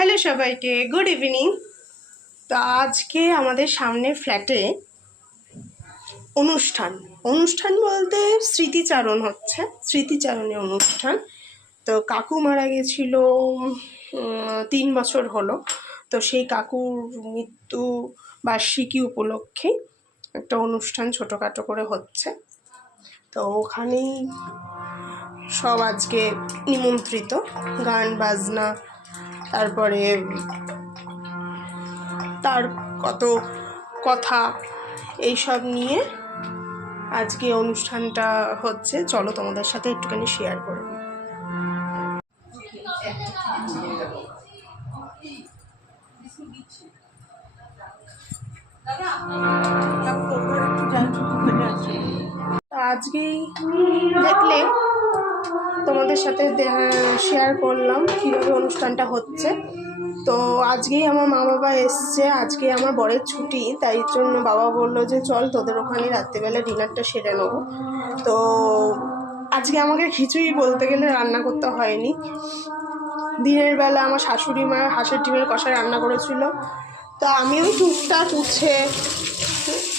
Hello সবাইকে, good evening. তো আজকে আমাদের সামনের ফ্ল্যাটে অনুষ্ঠান বলতে স্মৃতিচারণ হচ্ছে, স্মৃতিচারণের অনুষ্ঠান। তো কাকু মারা গেছিল 3 বছর হলো। তো সেই কাকুর মৃত্যু বার্ষিকী উপলক্ষে একটা অনুষ্ঠান ছোটোখাটো করে হচ্ছে। তো ওখানেই সব আজকে নিমন্ত্রিত, গান বাজনা, তারপরে তার কত কথা এইসব নিয়ে আজকে অনুষ্ঠানটা হচ্ছে। চলো তোমাদের সাথে একটুখানি শেয়ার করে। আজকেই দেখলে তোমাদের সাথে শেয়ার করলাম কীভাবে অনুষ্ঠানটা হচ্ছে। তো আজকেই আমার মা বাবা এসছে, আজকে আমার বরের ছুটি, তাই জন্য বাবা বললো যে চল তোদের ওখানে রাত্রিবেলা ডিনারটা সেরে নেবো। তো আজকে আমাকে খিচুড়ি বলতে গেলে রান্না করতে হয়নি। দিনের বেলা আমার শাশুড়ি মা হাঁসের ডিমের কষা রান্না করেছিল। তো আমি ওই টুকটাক উচ্ছে,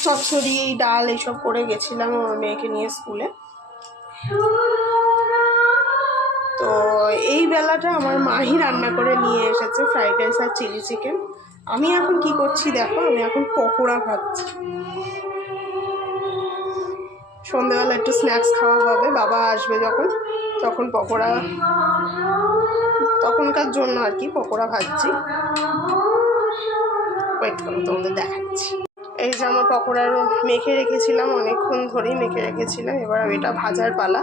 চচ্চড়ি, ডাল এইসব করে গেছিলাম আমার মেয়েকে নিয়ে স্কুলে। তো এই বেলাটা আমার মাই রান্না করে নিয়ে এসেছে ফ্রাইড রাইস আর চিলি চিকেন। আমি এখন কি করছি দেখো, আমি এখন পকোড়া ভাজছি। সন্ধ্যেবেলা একটু স্ন্যাক্স খাওয়া হবে, বাবা আসবে যখন, তখন পকোড়া, তখনকার জন্য আর কি পকোড়া ভাজছি। ওয়েট করো, তোমাদের দেখাচ্ছি। এই যে আমার পকোড়ার মেখে রেখেছিলাম, অনেকক্ষণ ধরেই মেখে রেখেছিলাম। এবার এটা ভাজার পালা,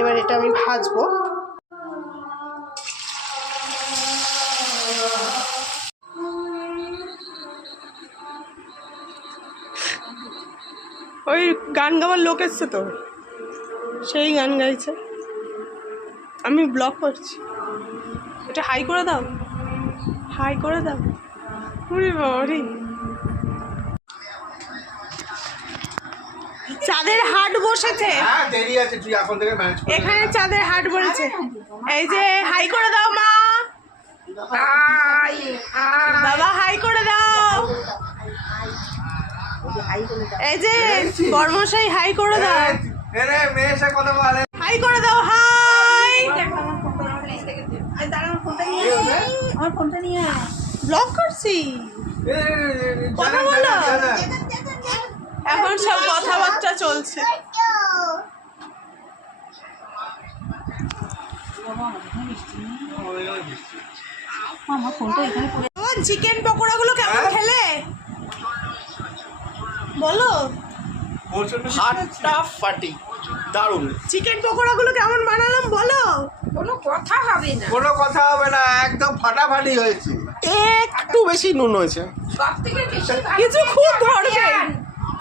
এবার এটা আমি ভাজবো। ওই গান গাওয়ার লোক এসছে তো, সেই গান গাইছে, আমি ব্লগ করছি। এটা হাই করে দাও, হাই করে দাও। ওরে বাবারে, চাঁদের হাট বসেছে এখানে, চাঁদের হাট বলেছে। এই যে হাই করে দাও মা, বাবা হাই করে দাও। এই যে বর্মশাই হাই করে দাও, হাই করে দাও, হাই। আমার ফোনটা নিয়ে ব্লগ করছি, কথা বলো। এখন সব কথাবার্তা চলছে। চিকেন পকোড়াগুলো কেমন খেলে বলো? ফাটাফাটি, দারুণ। চিকেন পকোড়াগুলো কেমন বানালাম বলো? কোনো কথা হবে না, কোনো কথা হবে না, একদম ফাটাফাটি হয়েছে। একটু বেশি নুন হয়েছে, সবথেকে বেশি কিছু খুব ধরবে।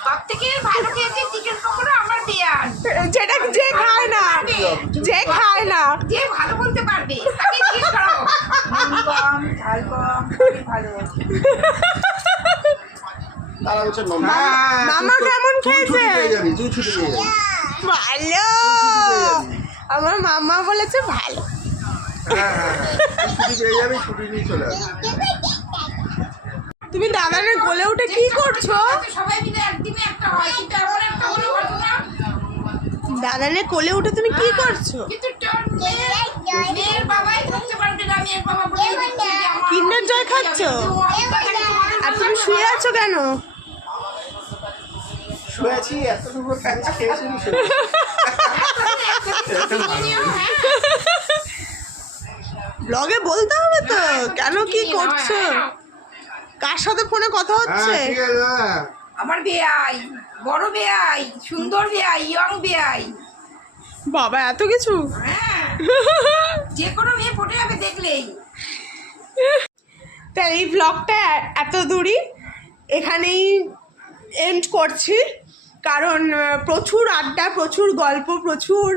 সবথেকে ভালো খেয়েছে চিকেন পকোড়া আমার বিয়ার, যেটা যে খায় না, যে খায় না, যে ভালো বলতে পারবে তাকে জিজ্ঞেস করো। নুন কম, ঝাল কম, সবই ভালো। তারা হচ্ছে মামা কেমন খেয়েছে? ভালো, আমার মামা বলেছে ভালো। তুমি দাদানের কোলে উঠে কি করছো? সবাই মিলে একদিনে একটা হয়, কিন্তু এমন একটা হলো ঘটনা। দাদানের কোলে উঠে তুমি কি করছো? কিন্তু মেয়ের বাবাই করতে পারবে না, মেয়ের বাবা বলে দিচ্ছে যে আমার কিন্ডার জয় খাচ্ছো? আর তুমি শুয়ে আছো কেন? শুয়েছি, এতটুকু খেয়েছি। ব্লগে বলতে হবে তো কেন কি করছো, কার সাথে ফোনে কথা হচ্ছে? আমার বেয়াই, বড় বেয়াই, সুন্দর বেয়াই, ইয়ং বেয়াই। বাবা এত কিছু, যে কোনো মেয়ে পটে যাবে দেখলেই। তাই এই ব্লগটা এত দূরই এখানেই এন্ড করছি, কারণ প্রচুর আড্ডা, প্রচুর গল্প, প্রচুর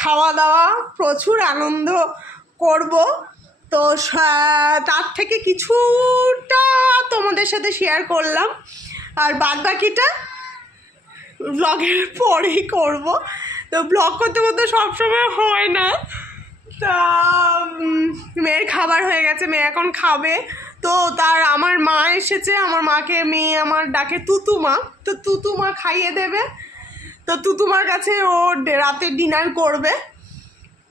খাওয়া দাওয়া, প্রচুর আনন্দ করব। তো তার থেকে কিছুটা তোমাদের সাথে শেয়ার করলাম, আর বাদ বাকিটা ব্লগের পরেই করব। তো ব্লগ করতে করতে সবসময় হয় না, তা মেয়ের খাবার হয়ে গেছে, মেয়ে এখন খাবে। তো তার আমার মা এসেছে, আমার মাকে মেয়ে আমার ডাকে তুতুমা, তো তুতুমা খাইয়ে দেবে। তো তুতুমার কাছে ও রাতে ডিনার করবে।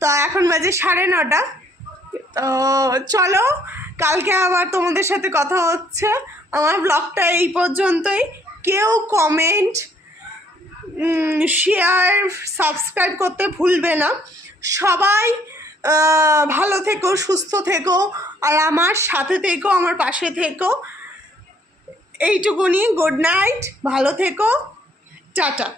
তো এখন বাজে 9:30। তো চলো, কালকে আবার তোমাদের সাথে কথা হচ্ছে। আমার ব্লগটা এই পর্যন্তই। কেউ কমেন্ট, শেয়ার, সাবস্ক্রাইব করতে ভুলবে না। সবাই ভালো থেকো, সুস্থ থেকো, আর আমার সাথে থেকো, আমার পাশে থেকো। এইটুকুনি। গুড নাইট, ভালো থেকো, টাটা।